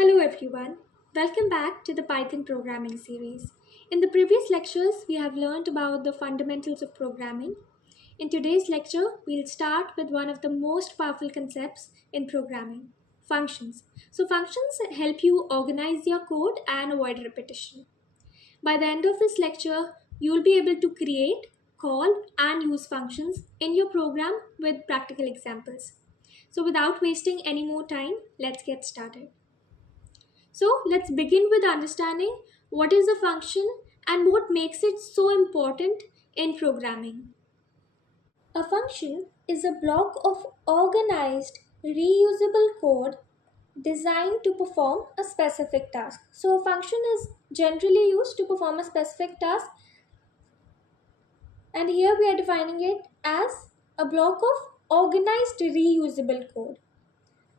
Hello everyone, welcome back to the Python programming series. In the previous lectures, we have learned about the fundamentals of programming. In today's lecture, we'll start with one of the most powerful concepts in programming, functions. So functions help you organize your code and avoid repetition. By the end of this lecture, you'll be able to create, call, and use functions in your program with practical examples. So without wasting any more time, let's get started. So let's begin with understanding what is a function and what makes it so important in programming. A function is a block of organized, reusable code designed to perform a specific task. So a function is generally used to perform a specific task, and here we are defining it as a block of organized, reusable code.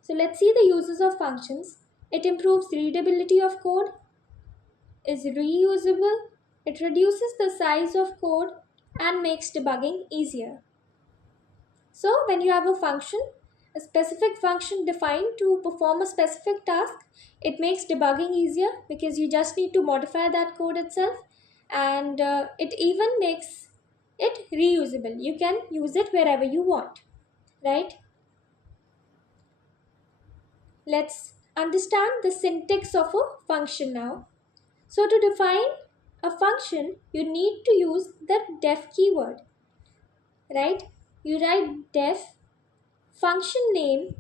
So let's see the uses of functions. It improves readability of code, is reusable, it reduces the size of code and makes debugging easier. So when you have a function, a specific function defined to perform a specific task, it makes debugging easier because you just need to modify that code itself, and it even makes it reusable. You can use it wherever you want, right? Let's understand the syntax of a function now. So to define a function, you need to use the def keyword, right? You write def function name,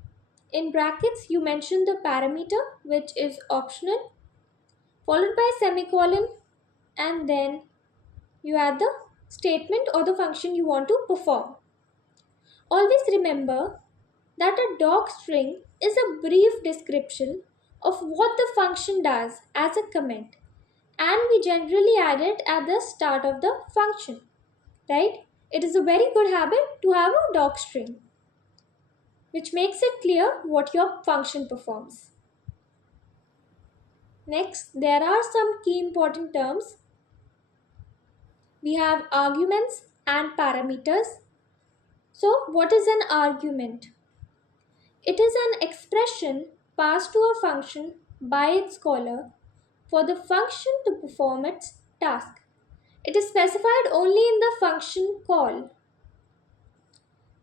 in brackets you mention the parameter which is optional, followed by semicolon, and then you add the statement or the function you want to perform. Always remember that a docstring is a brief description of what the function does as a comment, and we generally add it at the start of the function, right? It is a very good habit to have a docstring, which makes it clear what your function performs. Next, there are some key important terms. We have arguments and parameters. So, what is an argument? It is an expression passed to a function by its caller for the function to perform its task. It is specified only in the function call.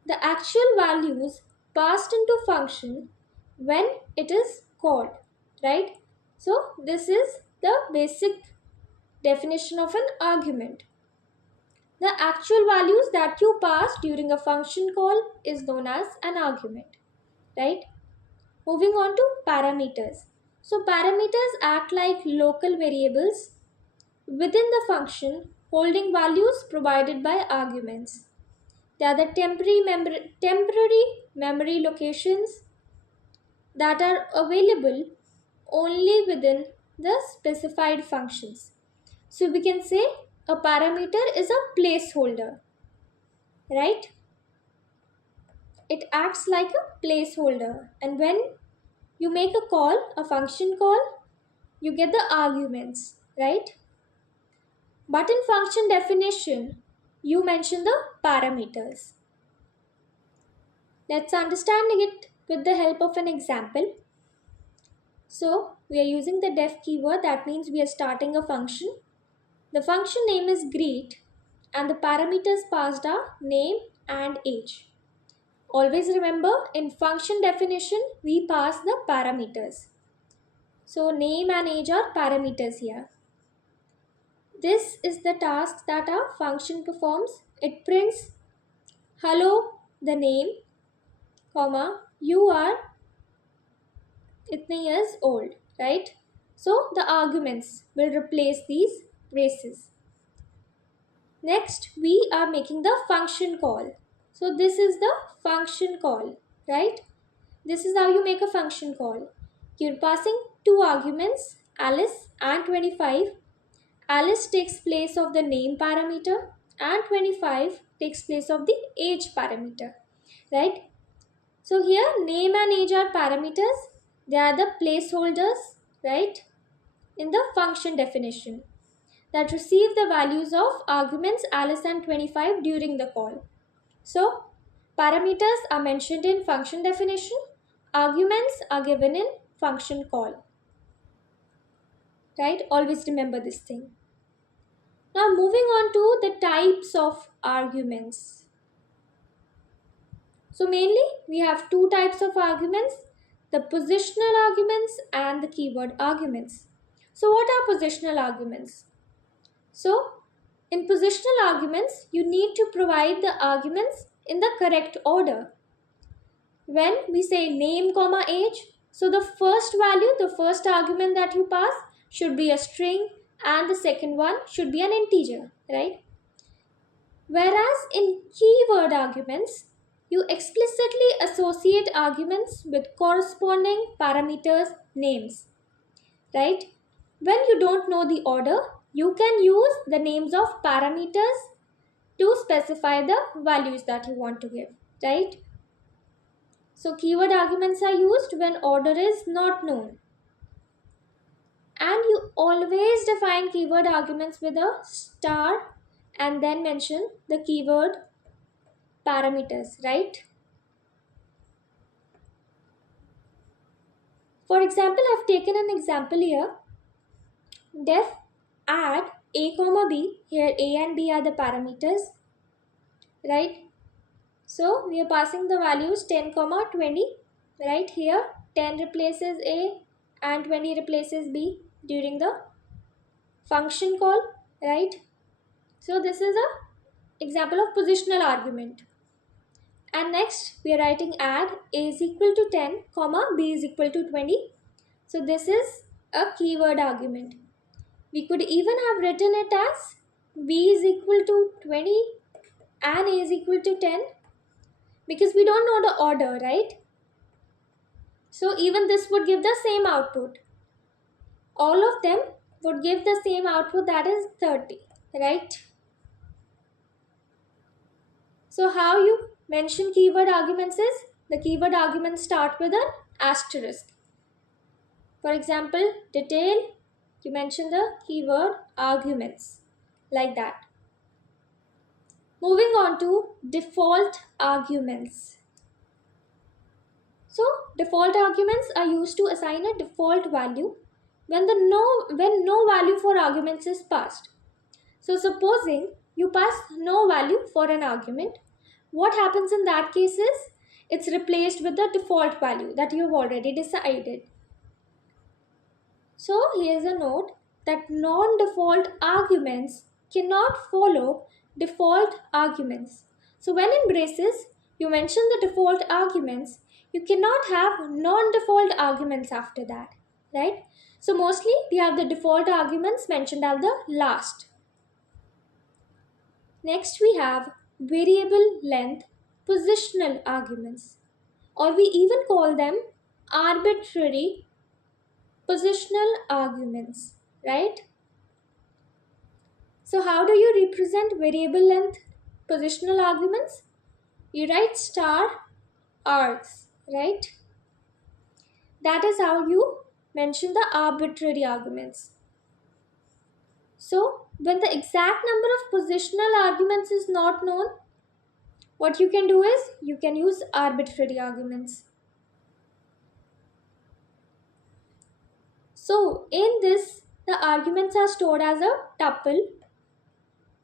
The actual values passed into function when it is called, right? So this is the basic definition of an argument. The actual values that you pass during a function call is known as an argument, right? Moving on to parameters. So parameters act like local variables within the function holding values provided by arguments. They are the temporary memory locations that are available only within the specified functions. So we can say a parameter is a placeholder, right? It acts like a placeholder, and when you make a call, a function call, you get the arguments, right? But in function definition, you mention the parameters. Let's understand it with the help of an example. So we are using the def keyword, that means we are starting a function. The function name is greet and the parameters passed are name and age. Always remember, in function definition we pass the parameters. So name and age are parameters here. This is the task that our function performs. It prints hello the name, comma you are itne years old, right? So the arguments will replace these braces. Next, we are making the function call. So this is the function call, right? This is how you make a function call. You're passing two arguments, Alice and 25. Alice takes place of the name parameter and 25 takes place of the age parameter, right? So here name and age are parameters. They are the placeholders, right, in the function definition that receive the values of arguments Alice and 25 during the call. So parameters are mentioned in function definition. Arguments are given in function call. right? Always remember this thing. Now moving on to the types of arguments. So mainly we have two types of arguments, the positional arguments and the keyword arguments. So what are positional arguments? So in positional arguments, you need to provide the arguments in the correct order. When we say name comma age, so the first value, the first argument that you pass should be a string and the second one should be an integer, right? Whereas in keyword arguments, you explicitly associate arguments with corresponding parameters names, right? When you don't know the order, you can use the names of parameters to specify the values that you want to give, right? So keyword arguments are used when order is not known. And you always define keyword arguments with a star and then mention the keyword parameters, right? For example, I've taken an example here. Def add a comma b. Here a and b are the parameters, right? So we are passing the values 10 comma 20, right? Here 10 replaces a and 20 replaces b during the function call, right? So this is a example of positional argument. And next we are writing add a is equal to 10 comma b is equal to 20. So this is a keyword argument. We could even have written it as b is equal to 20 and a is equal to 10 because we don't know the order, right? So even this would give the same output. All of them would give the same output, that is 30, right? So how you mention keyword arguments is the keyword arguments start with an asterisk. For example, detail, you mention the keyword arguments like that. Moving on to default arguments. So default arguments are used to assign a default value when no value for arguments is passed. So supposing you pass no value for an argument, what happens in that case is it's replaced with the default value that you've already decided. So here's a note that non-default arguments cannot follow default arguments. So when in braces, you mention the default arguments, you cannot have non-default arguments after that, right? So mostly we have the default arguments mentioned at the last. Next we have variable length positional arguments, or we even call them arbitrary positional arguments, right? So how do you represent variable length positional arguments? You write star args, right? That is how you mention the arbitrary arguments. So when the exact number of positional arguments is not known, what you can do is you can use arbitrary arguments. So in this, the arguments are stored as a tuple,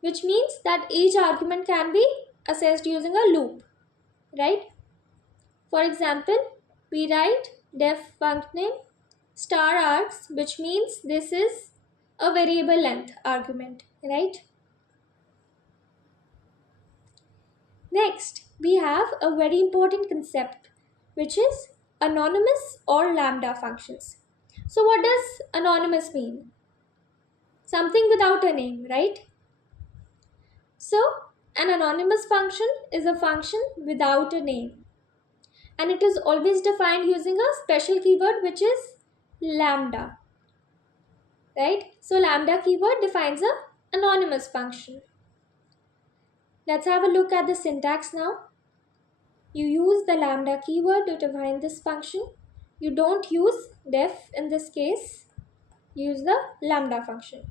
which means that each argument can be assessed using a loop, right? For example, we write def func name star args, which means this is a variable length argument, right? Next, we have a very important concept, which is anonymous or lambda functions. So what does anonymous mean? Something without a name, right? So an anonymous function is a function without a name, and it is always defined using a special keyword, which is lambda, right? So lambda keyword defines a anonymous function. Let's have a look at the syntax now. You use the lambda keyword to define this function. You don't use def in this case. Use the lambda function.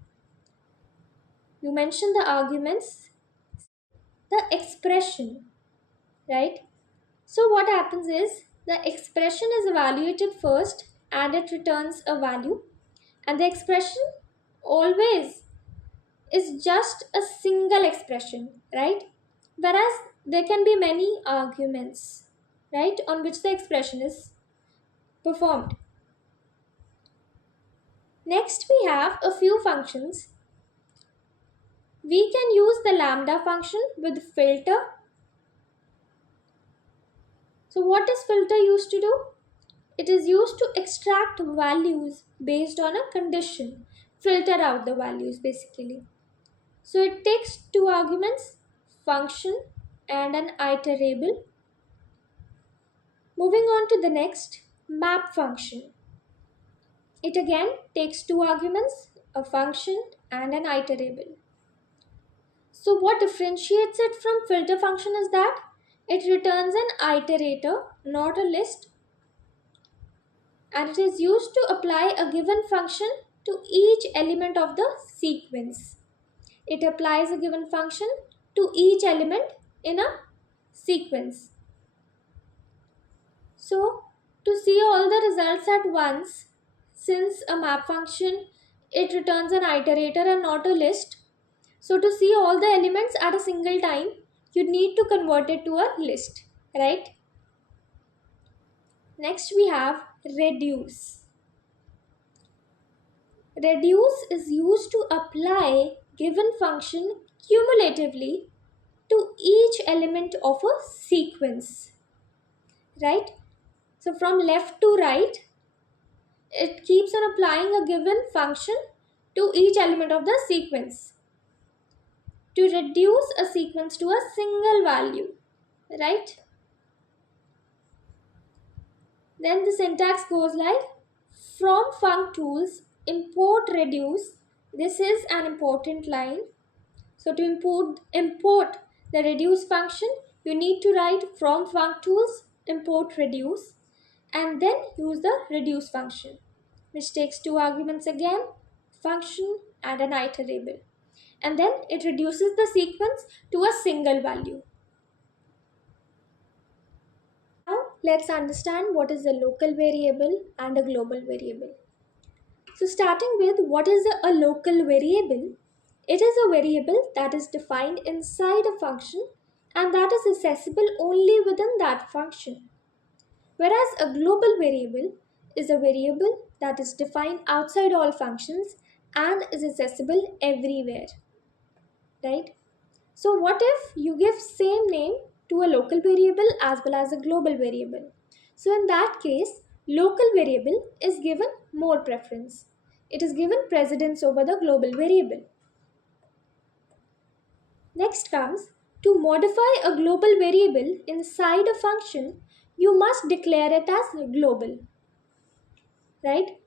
You mention the arguments, the expression, right? So what happens is the expression is evaluated first and it returns a value. and the expression always is just a single expression, right? Whereas there can be many arguments, right, on which the expression is performed. Next, we have a few functions. We can use the lambda function with filter. So what is filter used to do? It is used to extract values based on a condition, filter out the values basically. So it takes two arguments, function and an iterable. Moving on to the next, map function. It again takes two arguments, a function and an iterable. So what differentiates it from filter function is that it returns an iterator, not a list, and it is used to apply a given function to each element of the sequence. It applies a given function to each element in a sequence. So to see all the results at once, since a map function, it returns an iterator and not a list. So to see all the elements at a single time, you need to convert it to a list, right? Next we have reduce. Reduce is used to apply given function cumulatively to each element of a sequence, right? So from left to right, it keeps on applying a given function to each element of the sequence to reduce a sequence to a single value, right? Then the syntax goes like, from functools import reduce. This is an important line. So to import the reduce function, you need to write from functools import reduce and then use the reduce function, which takes two arguments again, function and an iterable. And then it reduces the sequence to a single value. Now let's understand what is a local variable and a global variable. So starting with what is a local variable? It is a variable that is defined inside a function and that is accessible only within that function. Whereas a global variable is a variable that is defined outside all functions and is accessible everywhere, right? So what if you give same name to a local variable as well as a global variable? So in that case, local variable is given more preference. It is given precedence over the global variable. Next comes, to modify a global variable inside a function, you must declare it as global, right?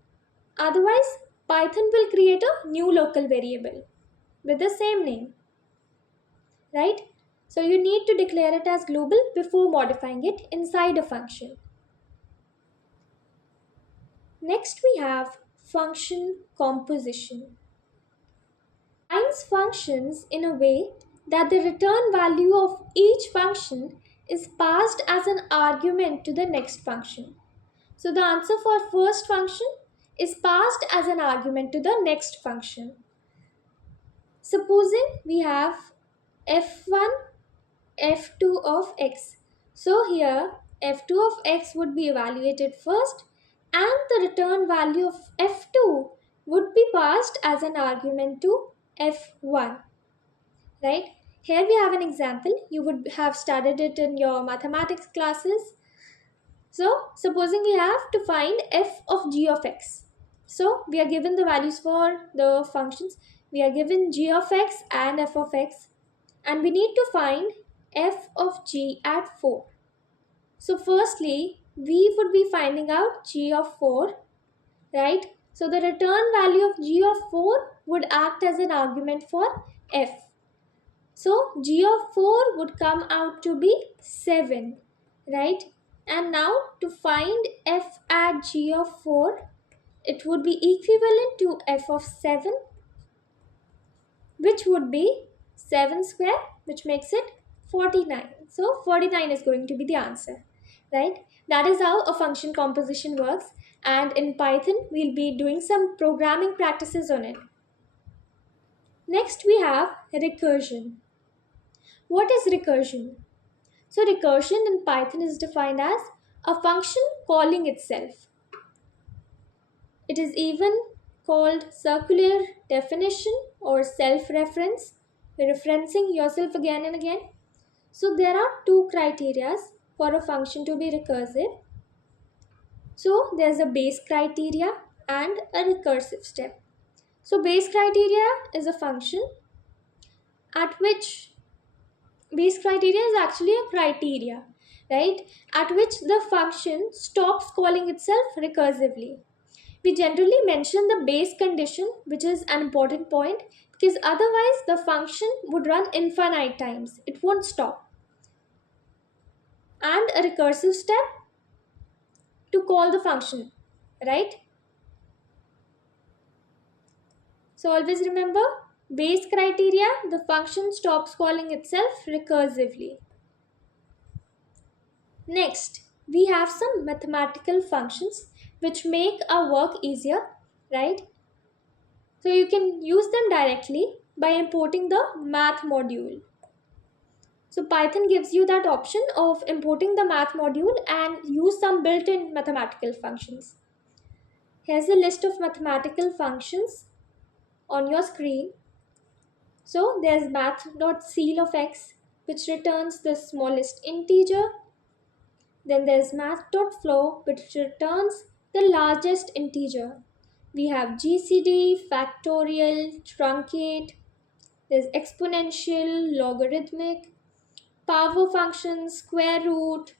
Otherwise, Python will create a new local variable with the same name, right? So you need to declare it as global before modifying it inside a function. Next we have function composition. Defines functions in a way that the return value of each function is passed as an argument to the next function. So the answer for first function is passed as an argument to the next function. Supposing we have f1, f2 of x. So here f2 of x would be evaluated first and the return value of f2 would be passed as an argument to f1, right? Here we have an example. You would have studied it in your mathematics classes. So supposing we have to find f of g of x. So we are given the values for the functions. We are given g of x and f of x and we need to find f of g at 4. So firstly, we would be finding out g of 4, right? So the return value of g of 4 would act as an argument for f. So g of 4 would come out to be 7, right? And now to find f at g of 4, it would be equivalent to f of 7, which would be 7 square, which makes it 49. So 49 is going to be the answer, right? That is how a function composition works. and in Python we'll be doing some programming practices on it. Next we have recursion. What is recursion? So recursion in Python is defined as a function calling itself. It is even called circular definition or self-reference, referencing yourself again and again. So there are two criteria for a function to be recursive. So there's a base criteria and a recursive step. So base criteria is a function at which base criteria is actually a criteria, right? At which the function stops calling itself recursively. We generally mention the base condition, which is an important point because otherwise the function would run infinite times. It won't stop. And a recursive step to call the function, right? So always remember, base criteria, the function stops calling itself recursively. Next, we have some mathematical functions which make our work easier, right? So you can use them directly by importing the math module. So Python gives you that option of importing the math module and use some built-in mathematical functions. Here's a list of mathematical functions on your screen. So there's math.ceil of x, which returns the smallest integer. Then there's math.flow, which returns the largest integer. We have GCD, factorial, truncate. There's exponential, logarithmic, power functions, square root,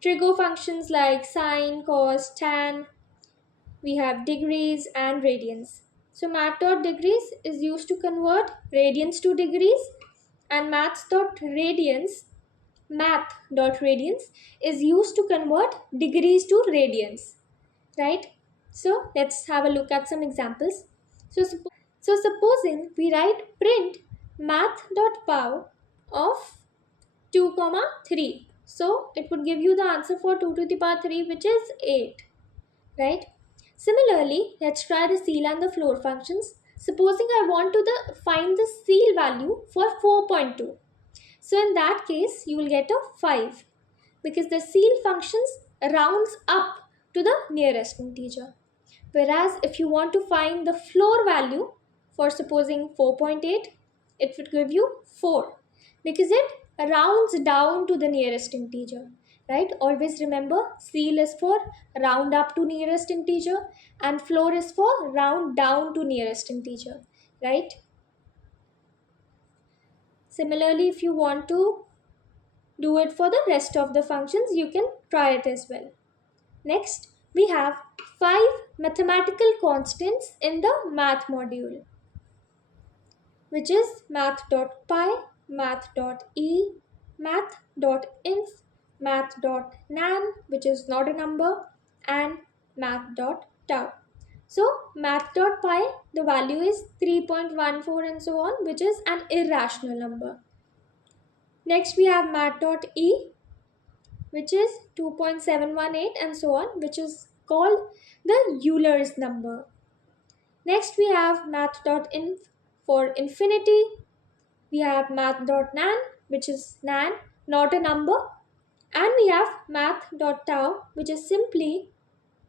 trig functions like sine, cos, tan. We have degrees and radians. So math.degrees is used to convert radians to degrees, and math.radians is used to convert degrees to radians, right? So let's have a look at some examples. So supposing we write print math.pow of 2, 3. So it would give you the answer for 2 to the power 3, which is 8, right? Similarly, let's try the ceil and the floor functions. Supposing I want to find the ceil value for 4.2. So in that case, you will get a 5 because the ceil functions rounds up to the nearest integer. Whereas if you want to find the floor value for supposing 4.8, it would give you 4 because it rounds down to the nearest integer, right? Always remember, ceil is for round up to nearest integer and floor is for round down to nearest integer, right? Similarly, if you want to do it for the rest of the functions, you can try it as well. Next, we have 5 mathematical constants in the math module, which is math.py, math.e, math.inf, math.nan, which is not a number, and math.tau. So math.py, the value is 3.14 and so on, which is an irrational number. Next we have math.e, which is 2.718 and so on, which is called the Euler's number. Next we have math.inf for infinity. We have math.nan, which is nan, not a number. And we have math.tau, which is simply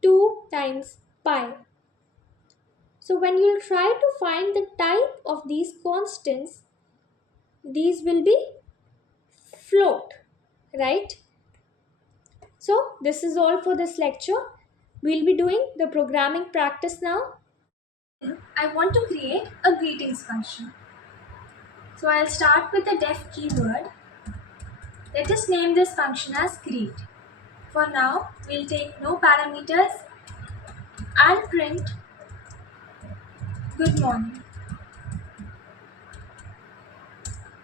2 times pi. So when you try to find the type of these constants, these will be float, right? So this is all for this lecture. We'll be doing the programming practice now. I want to create a greetings function. So I'll start with the def keyword. Let us name this function as greet. For now, we'll take no parameters and print good morning.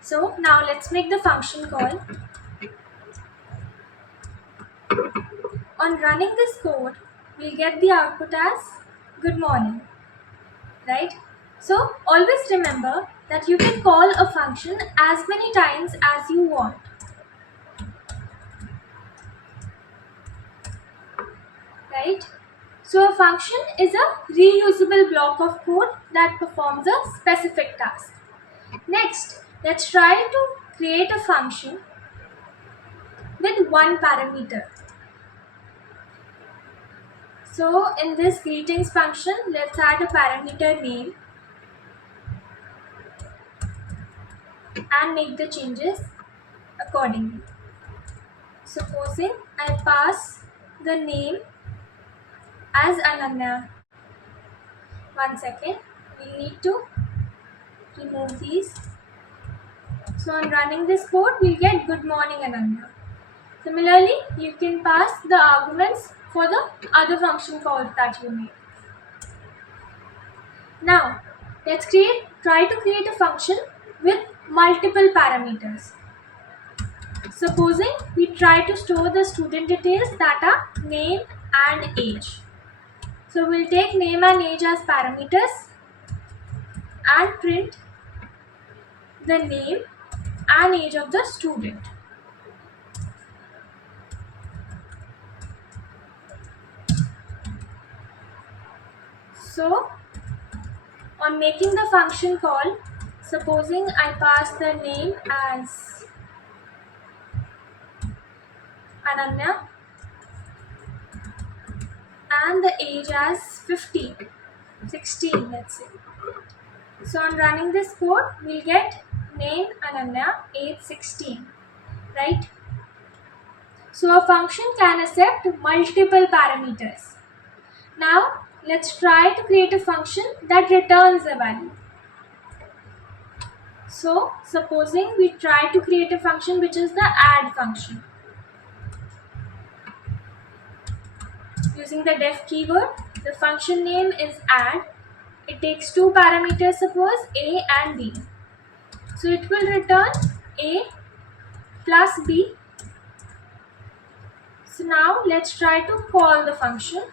So now let's make the function call. On running this code, we'll get the output as good morning, right? So always remember that you can call a function as many times as you want. right? So a function is a reusable block of code that performs a specific task. Next, let's try to create a function with one parameter. So in this greetings function, let's add a parameter name and make the changes accordingly. Supposing I pass the name as Ananya. One second, we need to remove these. So on running this code, we'll get good morning Ananya. Similarly, you can pass the arguments for the other function calls that you make. Now, let's try to create a function with multiple parameters. Supposing we try to store the student details that are name and age. So we'll take name and age as parameters and print the name and age of the student. So on making the function call, supposing I pass the name as Ananya and the age as 16, let's say. So on running this code, we'll get name Ananya, age 16, right? So a function can accept multiple parameters. Now let's try to create a function that returns a value. So supposing we try to create a function which is the add function. Using the def keyword, the function name is add. It takes two parameters, suppose a and b. So it will return a plus b. So now let's try to call the function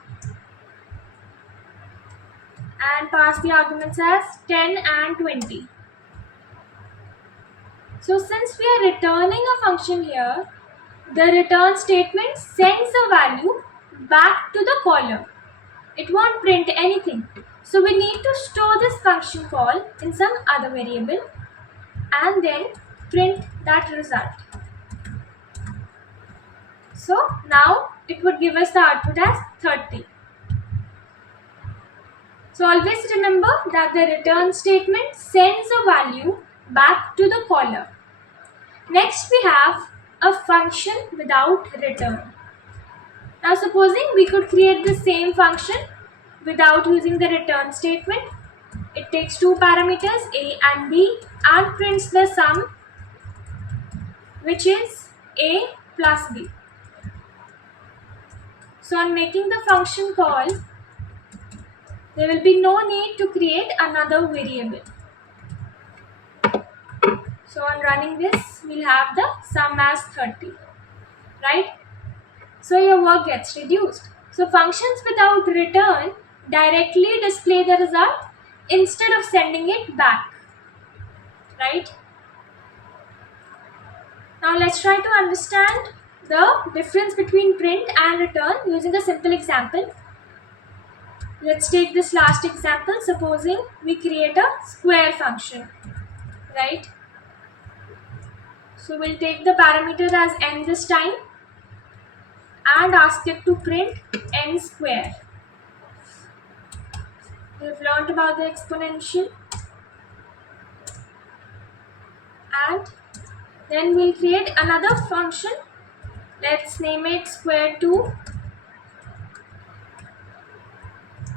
and pass the arguments as 10 and 20. So since we are returning a function here, the return statement sends a value back to the caller. It won't print anything. So we need to store this function call in some other variable and then print that result. So now it would give us the output as 30. So always remember that the return statement sends a value back to the caller. Next we have a function without return. Now supposing we could create the same function without using the return statement. It takes two parameters a and b and prints the sum, which is a plus b. So on making the function call, there will be no need to create another variable. So on running this, we'll have the sum as 30, right? So your work gets reduced. So functions without return directly display the result instead of sending it back, right? Now let's try to understand the difference between print and return using a simple example. Let's take this last example. Supposing we create a square function, right? So we'll take the parameter as n this time and ask it to print n square. We've learned about the exponential, and then we'll create another function. Let's name it square2.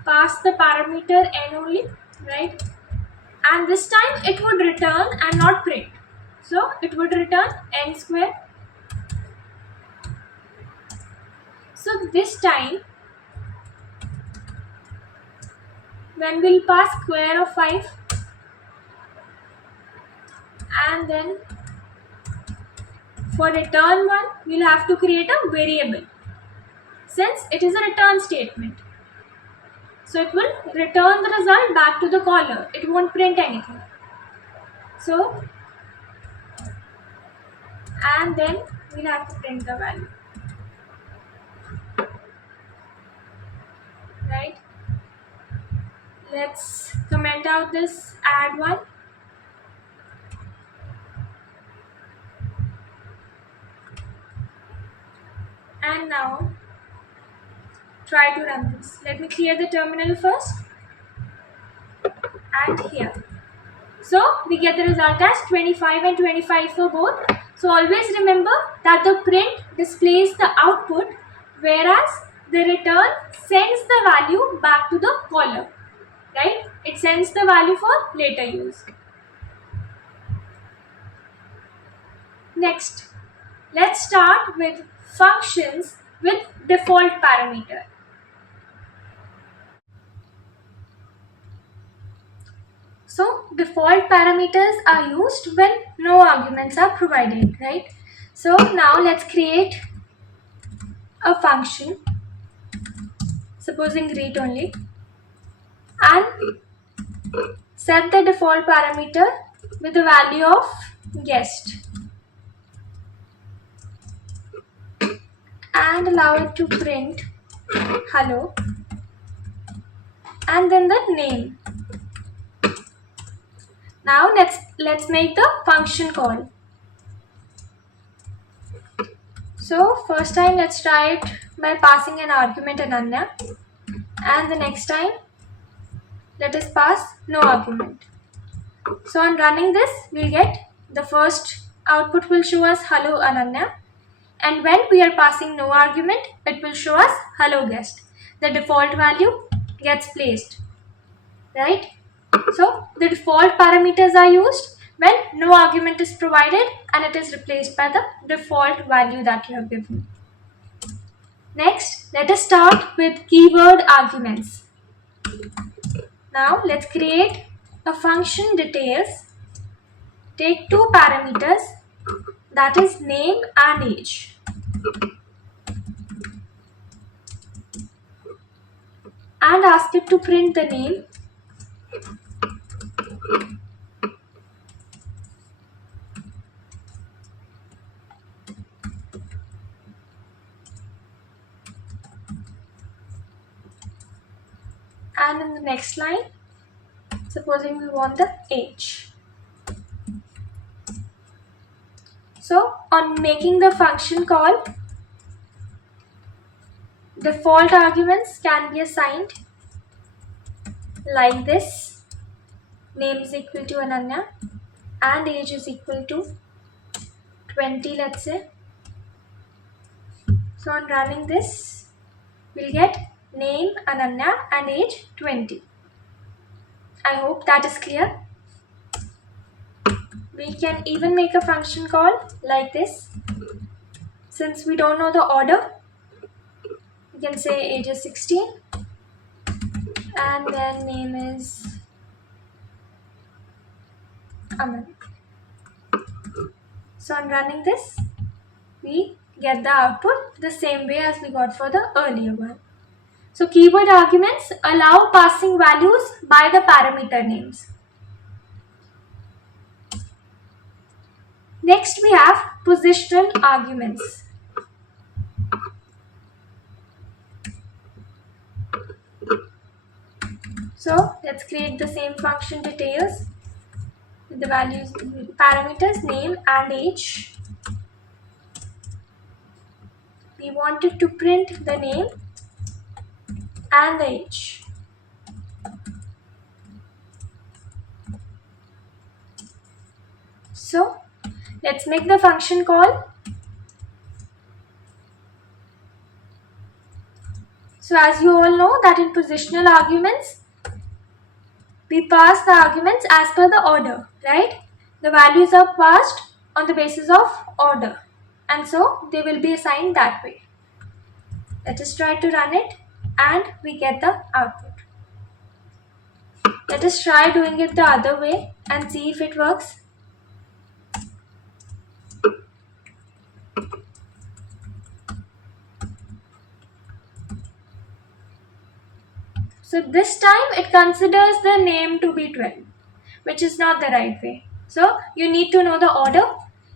Pass the parameter n only, right? And this time it would return and not print. So it would return n square. So this time, when we'll pass square of 5 and then for return 1, we'll have to create a variable since it is a return statement. So it will return the result back to the caller. It won't print anything. So, and then we'll have to print the value. Let's comment out this add one. And now try to run this. Let me clear the terminal first. And here. So we get the result as 25 and 25 for both. So always remember that the print displays the output, whereas the return sends the value back to the caller. Right? It sends the value for later use. Next, let's start with functions with default parameter. So default parameters are used when no arguments are provided, right? So now let's create a function, supposing greet only, and set the default parameter with the value of guest and allow it to print hello and then the name. Now let's make the function call. So first time let's try it by passing an argument Ananya, and the next time let us pass no argument. So on running this, we'll get the first output will show us hello Ananya, and when we are passing no argument, it will show us hello guest. The default value gets placed, right? So the default parameters are used when no argument is provided and it is replaced by the default value that you have given. Next, let us start with keyword arguments. Now let's create a function details. Take two parameters, that is name and age. And ask it to print the name. And in the next line, supposing we want the age. So on making the function call, default arguments can be assigned like this. Name is equal to Ananya and age is equal to 20, let's say. So on running this, we'll get name Ananya and age 20. I hope that is clear. We can even make a function call like this. Since we don't know the order, we can say age is 16 and then name is Aman. So on running this, we get the output the same way as we got for the earlier one. So keyword arguments allow passing values by the parameter names. Next we have positional arguments. So let's create the same function details with the values, parameters, name and age. We wanted to print the name and the age. So let's make the function call. So as you all know that in positional arguments, we pass the arguments as per the order, right? The values are passed on the basis of order, and so they will be assigned that way. Let us try to run it and we get the output. Let us try doing it the other way and see if it works. So this time it considers the name to be 12, which is not the right way. So you need to know the order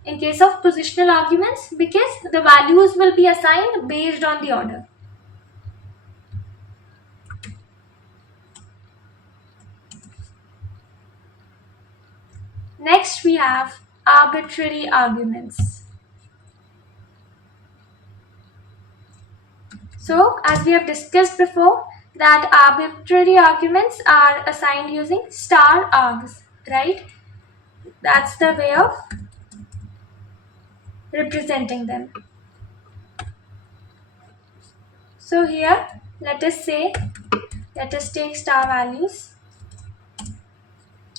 in case of positional arguments because the values will be assigned based on the order. Next we have arbitrary arguments. So as we have discussed before, that arbitrary arguments are assigned using star args, right? That's the way of representing them. So here, let us take star values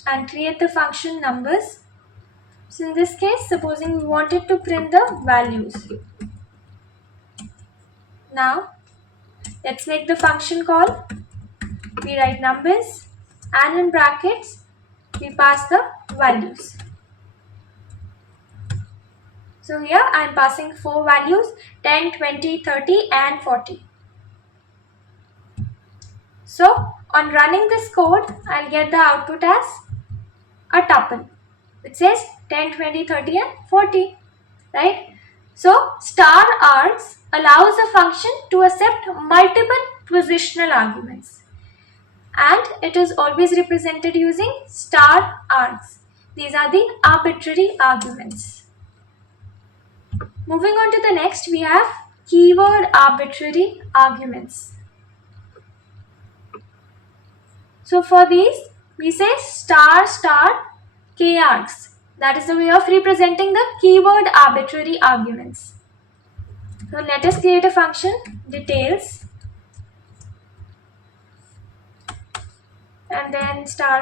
and create the function numbers. So in this case, supposing we wanted to print the values. Now, let's make the function call. We write numbers and in brackets, we pass the values. So here I am passing 4 values, 10, 20, 30 and 40. So on running this code, I'll get the output as a tuple. It says 10, 20, 30 and 40, right? So star args allows a function to accept multiple positional arguments, and it is always represented using star args. These are the arbitrary arguments. Moving on to the next, we have keyword arbitrary arguments. So for these, we say star k args. That is the way of representing the keyword arbitrary arguments. So let us create a function, details, and then star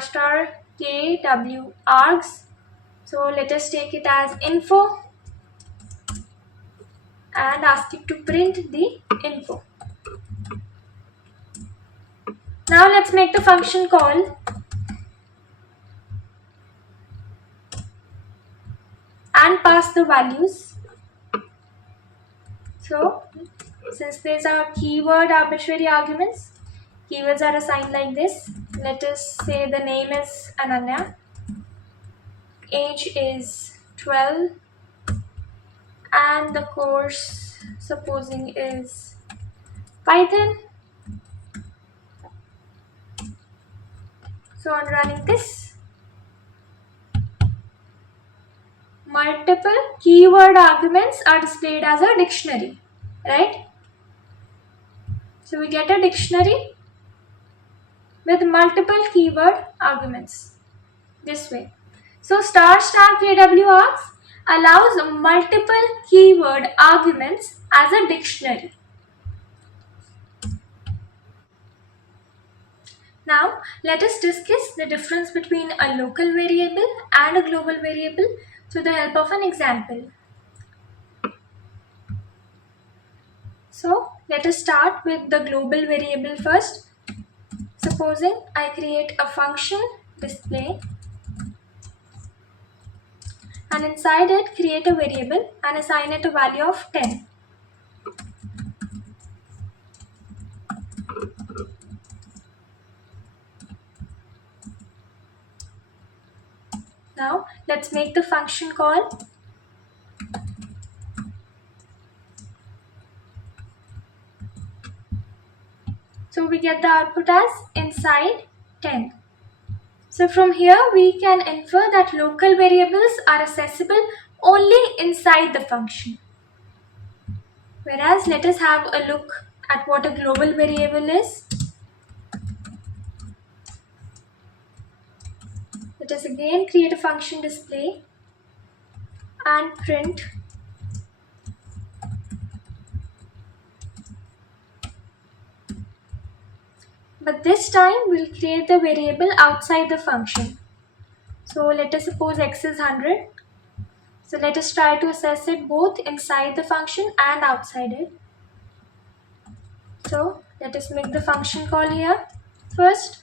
kw args. So let us take it as info and ask it to print the info. Now let's make the function call and pass the values. So since these are keyword arbitrary arguments, keywords are assigned like this. Let us say the name is Ananya, age is 12, and the course supposing is Python. So on running this, multiple keyword arguments are displayed as a dictionary, right? So we get a dictionary with multiple keyword arguments this way. So star kw args allows multiple keyword arguments as a dictionary. Now let us discuss the difference between a local variable and a global variable through the help of an example. So let us start with the global variable first. Supposing I create a function display and inside it create a variable and assign it a value of 10. Now let's make the function call. So we get the output as inside 10. So from here we can infer that local variables are accessible only inside the function. Whereas let us have a look at what a global variable is. Let us again create a function display and print but this time we'll create the variable outside the function. So let us suppose x is 100. So let us try to access it both inside the function and outside it. So let us make the function call here first,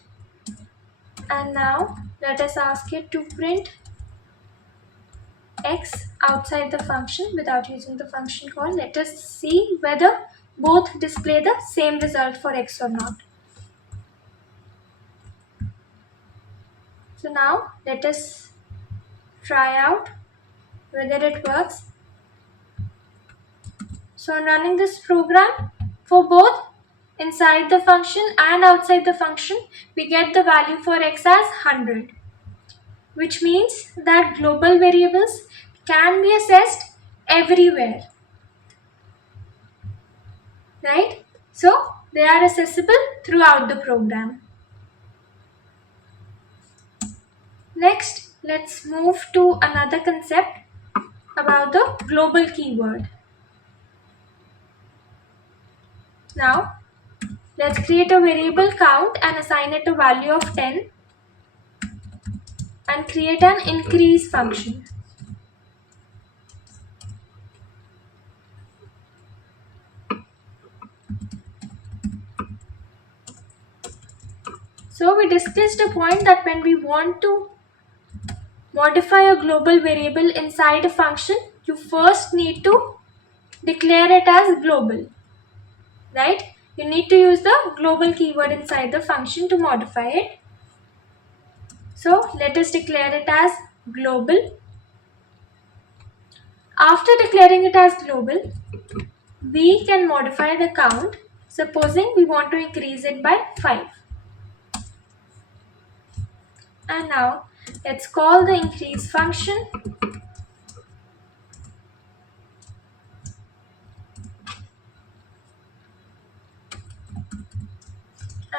and now let us ask it to print x outside the function without using the function call. Let us see whether both display the same result for x or not. So now let us try out whether it works. So on running this program, for both inside the function and outside the function, we get the value for x as 100. which means that global variables can be accessed everywhere, right? So they are accessible throughout the program. Next, let's move to another concept about the global keyword. Now, let's create a variable count and assign it a value of 10 and create an increase function. So we discussed a point that when we want to modify a global variable inside a function, you first need to declare it as global, right? You need to use the global keyword inside the function to modify it. So let us declare it as global. After declaring it as global, we can modify the count, supposing we want to increase it by 5. And now let's call the increase function.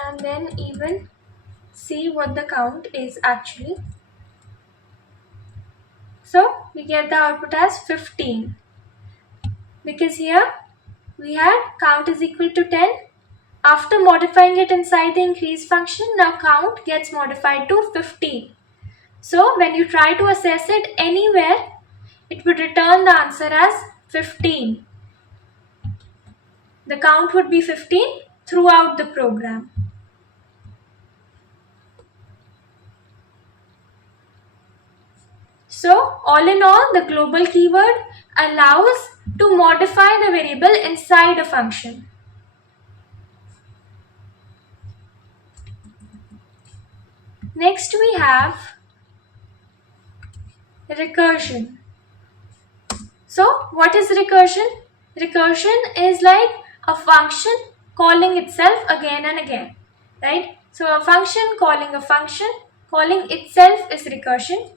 And then even see what the count is actually. So we get the output as 15, because here we had count is equal to 10. After modifying it inside the increase function, now count gets modified to 15. So when you try to access it anywhere, it would return the answer as 15. The count would be 15 throughout the program. So all in all, the global keyword allows to modify the variable inside a function. Next we have recursion. So what is recursion? Recursion is like a function calling itself again and again, right? So a function calling itself is recursion.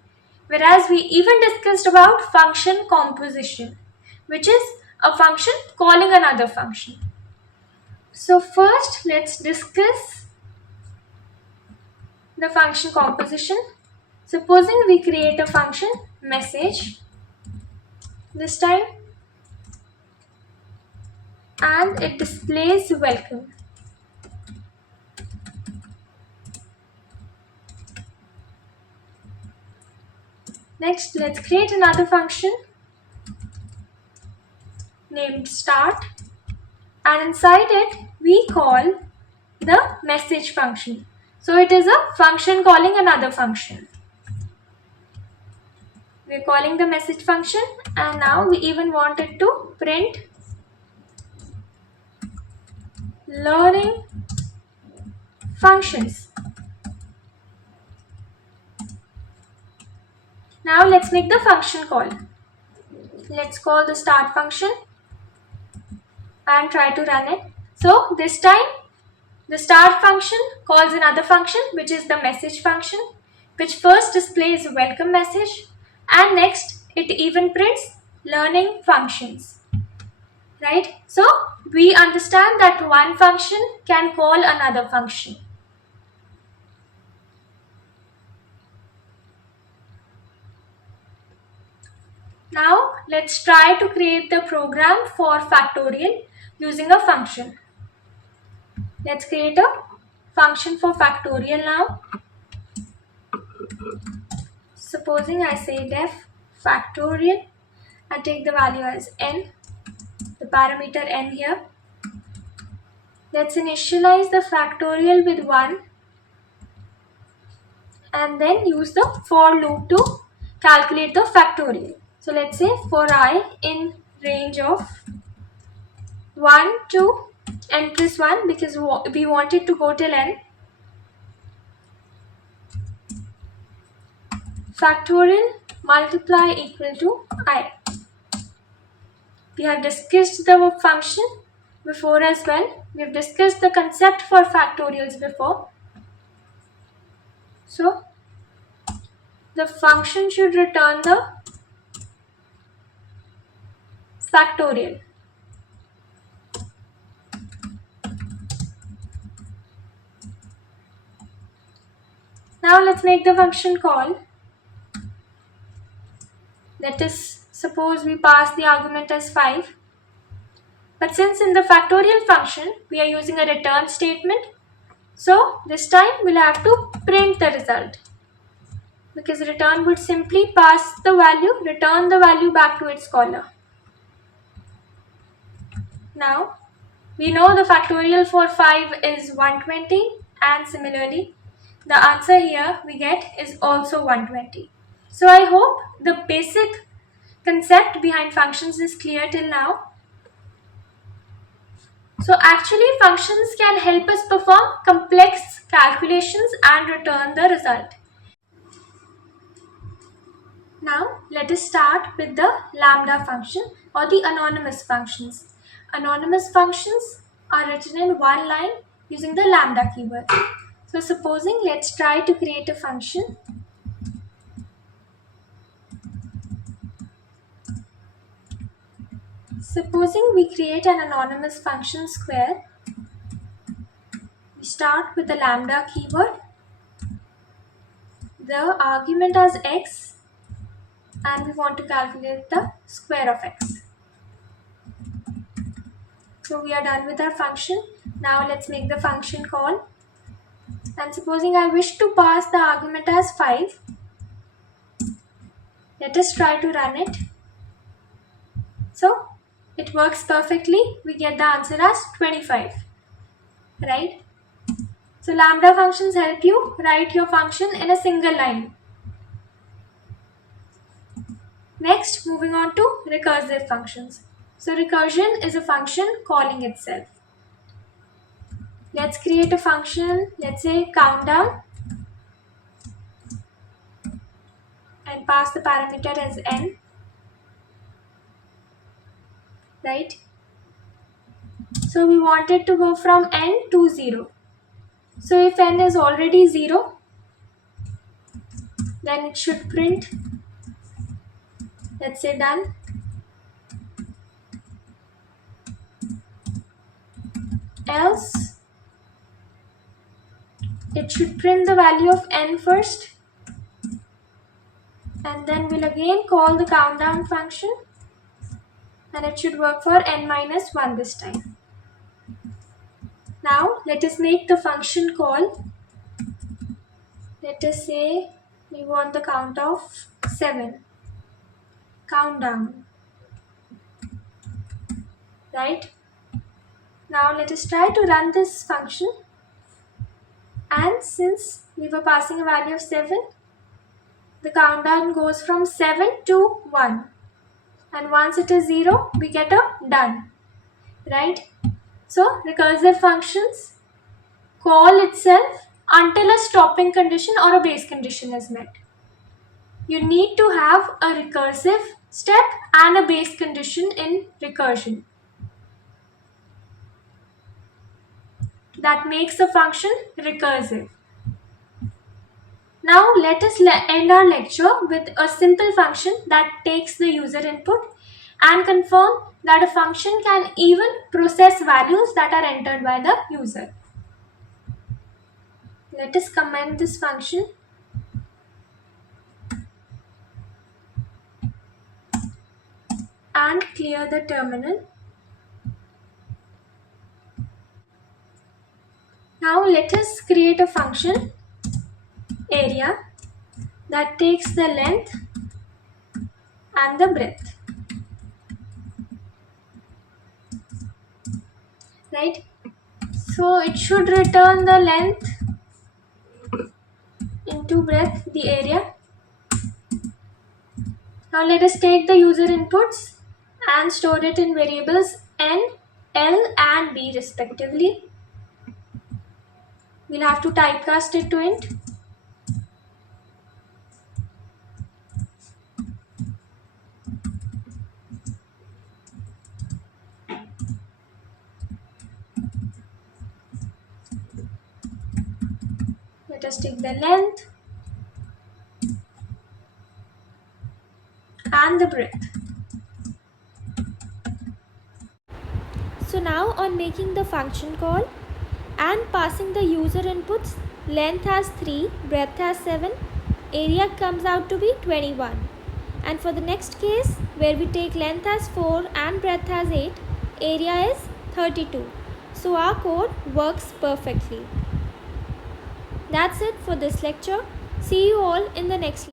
Whereas we even discussed about function composition, which is a function calling another function. So first let's discuss the function composition. Supposing we create a function message this time and it displays welcome. Next, let's create another function named start, and inside it we call the message function. So it is a function calling another function. We're calling the message function, and now we even want it to print learning functions. Now let's make the function call. Let's call the start function and try to run it. So this time the start function calls another function, which is the message function, which first displays a welcome message, and next it even prints learning functions, right? So we understand that one function can call another function. Now let's try to create the program for factorial using a function. Let's create a function for factorial now. Supposing I say def factorial and take the value as n, the parameter n here. Let's initialize the factorial with 1 and then use the for loop to calculate the factorial. So let's say for I in range of 1 to n plus 1, because we want it to go till n. Factorial multiply equal to I. We have discussed the function before as well. We have discussed the concept for factorials before. So the function should return the factorial. Now let's make the function call. Let us suppose we pass the argument as 5. But since in the factorial function we are using a return statement, so this time we'll have to print the result. Because return would simply pass the value, return the value back to its caller. Now, we know the factorial for 5 is 120, and similarly, the answer here we get is also 120. So I hope the basic concept behind functions is clear till now. So actually, functions can help us perform complex calculations and return the result. Now, let us start with the lambda function or the anonymous functions. Anonymous functions are written in one line using the lambda keyword. So supposing let's try to create a function. Supposing we create an anonymous function square, we start with the lambda keyword, the argument as x, and we want to calculate the square of x. So we are done with our function. Now let's make the function call. And supposing I wish to pass the argument as 5, let us try to run it. So it works perfectly. We get the answer as 25, right? So lambda functions help you write your function in a single line. Next, moving on to recursive functions. So recursion is a function calling itself. Let's create a function, let's say countdown, and pass the parameter as n, right? So we want it to go from n to 0. So if n is already 0, then it should print, let's say done. Else, it should print the value of n first, and then we'll again call the countdown function, and it should work for n minus 1 this time. Now let us make the function call. Let us say we want the count of 7. Countdown. Right? Now let us try to run this function. And since we were passing a value of 7, the countdown goes from 7 to 1. And once it is 0, we get a done. Right? So recursive functions call itself until a stopping condition or a base condition is met. You need to have a recursive step and a base condition in recursion. That makes a function recursive. Now let us end our lecture with a simple function that takes the user input and confirm that a function can even process values that are entered by the user. Let us comment this function. And clear the terminal. Now let us create a function area that takes the length and the breadth. Right? So it should return the length into breadth, the area. Now let us take the user inputs and store it in variables n, l and b respectively. We'll have to typecast it to int. Let us take the length and the breadth. So now on making the function call and passing the user inputs, length as 3, breadth as 7, area comes out to be 21. And for the next case, where we take length as 4 and breadth as 8, area is 32. So our code works perfectly. That's it for this lecture. See you all in the next lecture.